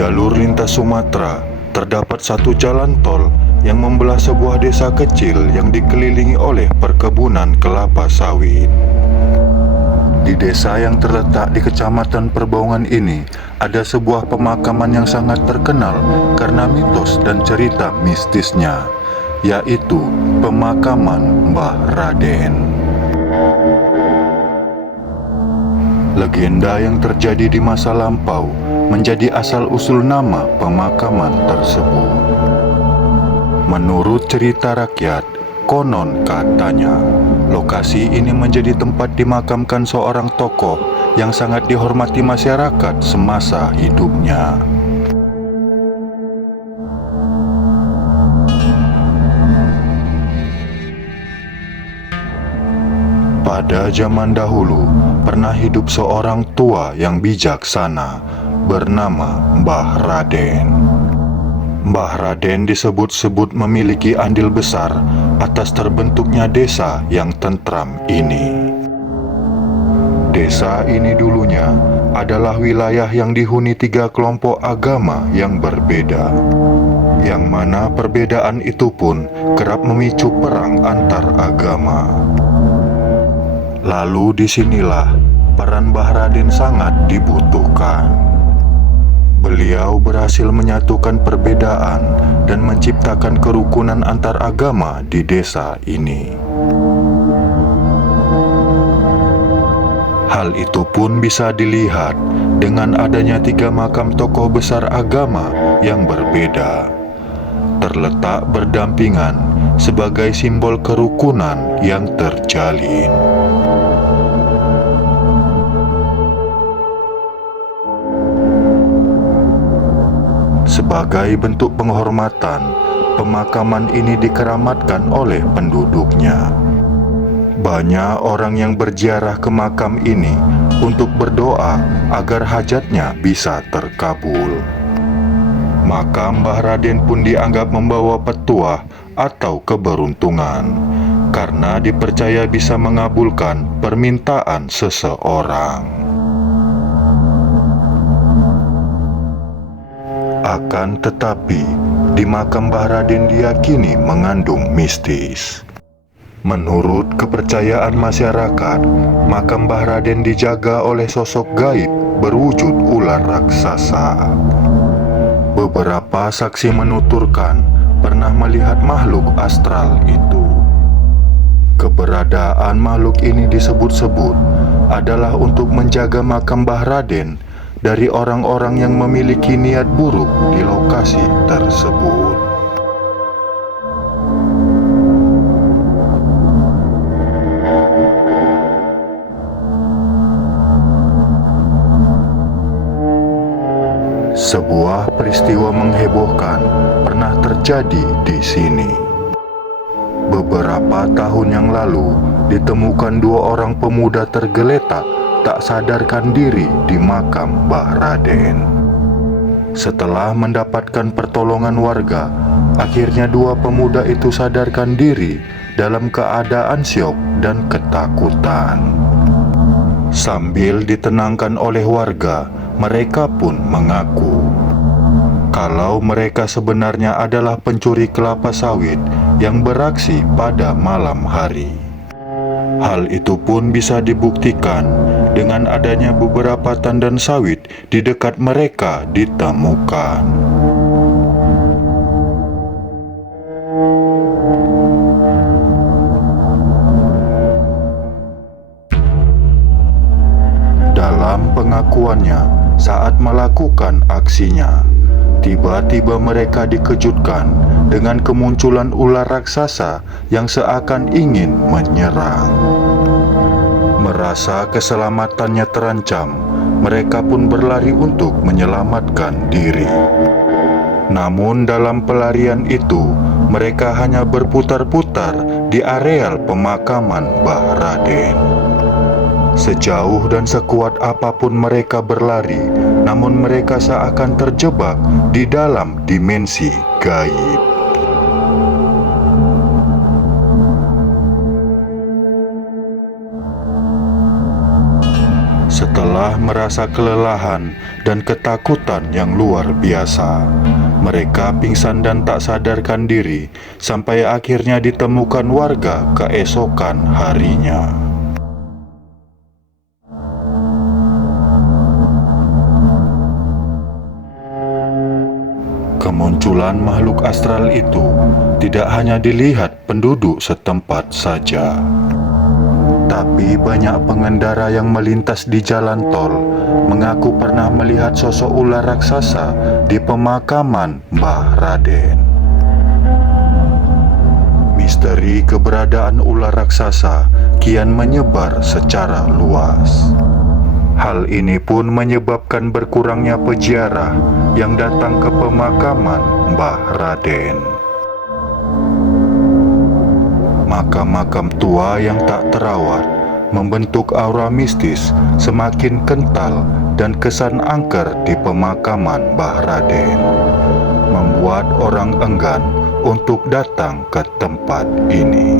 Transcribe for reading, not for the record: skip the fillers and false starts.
jalur lintas Sumatera, terdapat satu jalan tol yang membelah sebuah desa kecil yang dikelilingi oleh perkebunan kelapa sawit. Di desa yang terletak di Kecamatan Perbaungan ini, ada sebuah pemakaman yang sangat terkenal karena mitos dan cerita mistisnya, yaitu pemakaman Mbah Raden. Legenda yang terjadi di masa lampau menjadi asal-usul nama pemakaman tersebut. Menurut cerita rakyat, konon katanya, lokasi ini menjadi tempat dimakamkan seorang tokoh yang sangat dihormati masyarakat semasa hidupnya. Pada zaman dahulu, pernah hidup seorang tua yang bijaksana bernama Mbah Raden. Mbah Raden disebut-sebut memiliki andil besar atas terbentuknya desa yang tentram ini. Desa ini dulunya adalah wilayah yang dihuni 3 kelompok agama yang berbeda, yang mana perbedaan itu pun kerap memicu perang antar agama. Lalu disinilah peran Mbah Raden sangat dibutuhkan. Beliau berhasil menyatukan perbedaan dan menciptakan kerukunan antar agama di desa ini. Hal itu pun bisa dilihat dengan adanya 3 makam tokoh besar agama yang berbeda, terletak berdampingan sebagai simbol kerukunan yang terjalin. Sebagai bentuk penghormatan, pemakaman ini dikeramatkan oleh penduduknya. Banyak orang yang berziarah ke makam ini untuk berdoa agar hajatnya bisa terkabul. Makam Mbah Raden pun dianggap membawa petuah atau keberuntungan, karena dipercaya bisa mengabulkan permintaan seseorang. Akan tetapi, di makam Mbah Raden diyakini mengandung mistis. Menurut kepercayaan masyarakat, makam Mbah Raden dijaga oleh sosok gaib berwujud ular raksasa. Beberapa saksi menuturkan pernah melihat makhluk astral itu. Keberadaan makhluk ini disebut-sebut adalah untuk menjaga makam Mbah Raden dari orang-orang yang memiliki niat buruk di lokasi tersebut. Sebuah peristiwa menghebohkan pernah terjadi di sini. Beberapa tahun yang lalu, ditemukan 2 orang pemuda tergeletak tak sadarkan diri di makam Mbah Raden. Setelah mendapatkan pertolongan warga, akhirnya 2 pemuda itu sadarkan diri dalam keadaan syok dan ketakutan. Sambil ditenangkan oleh warga, mereka pun mengaku kalau mereka sebenarnya adalah pencuri kelapa sawit yang beraksi pada malam hari. Hal itu pun bisa dibuktikan dengan adanya beberapa tandan sawit di dekat mereka ditemukan. Dalam pengakuannya saat melakukan aksinya, tiba-tiba mereka dikejutkan dengan kemunculan ular raksasa yang seakan ingin menyerang. Merasa keselamatannya terancam, mereka pun berlari untuk menyelamatkan diri. Namun dalam pelarian itu, mereka hanya berputar-putar di areal pemakaman Mbah Raden. Sejauh dan sekuat apapun mereka berlari, namun mereka seakan terjebak di dalam dimensi gaib. Setelah merasa kelelahan dan ketakutan yang luar biasa. Mereka pingsan dan tak sadarkan diri sampai akhirnya ditemukan warga keesokan harinya. Kemunculan makhluk astral itu tidak hanya dilihat penduduk setempat saja, tapi banyak pengendara yang melintas di jalan tol mengaku pernah melihat sosok ular raksasa di pemakaman Mbah Raden. Misteri keberadaan ular raksasa kian menyebar secara luas. Hal ini pun menyebabkan berkurangnya peziarah yang datang ke pemakaman Mbah Raden. Makam-makam tua yang tak terawat membentuk aura mistis semakin kental dan kesan angker di pemakaman Mbah Raden membuat orang enggan untuk datang ke tempat ini.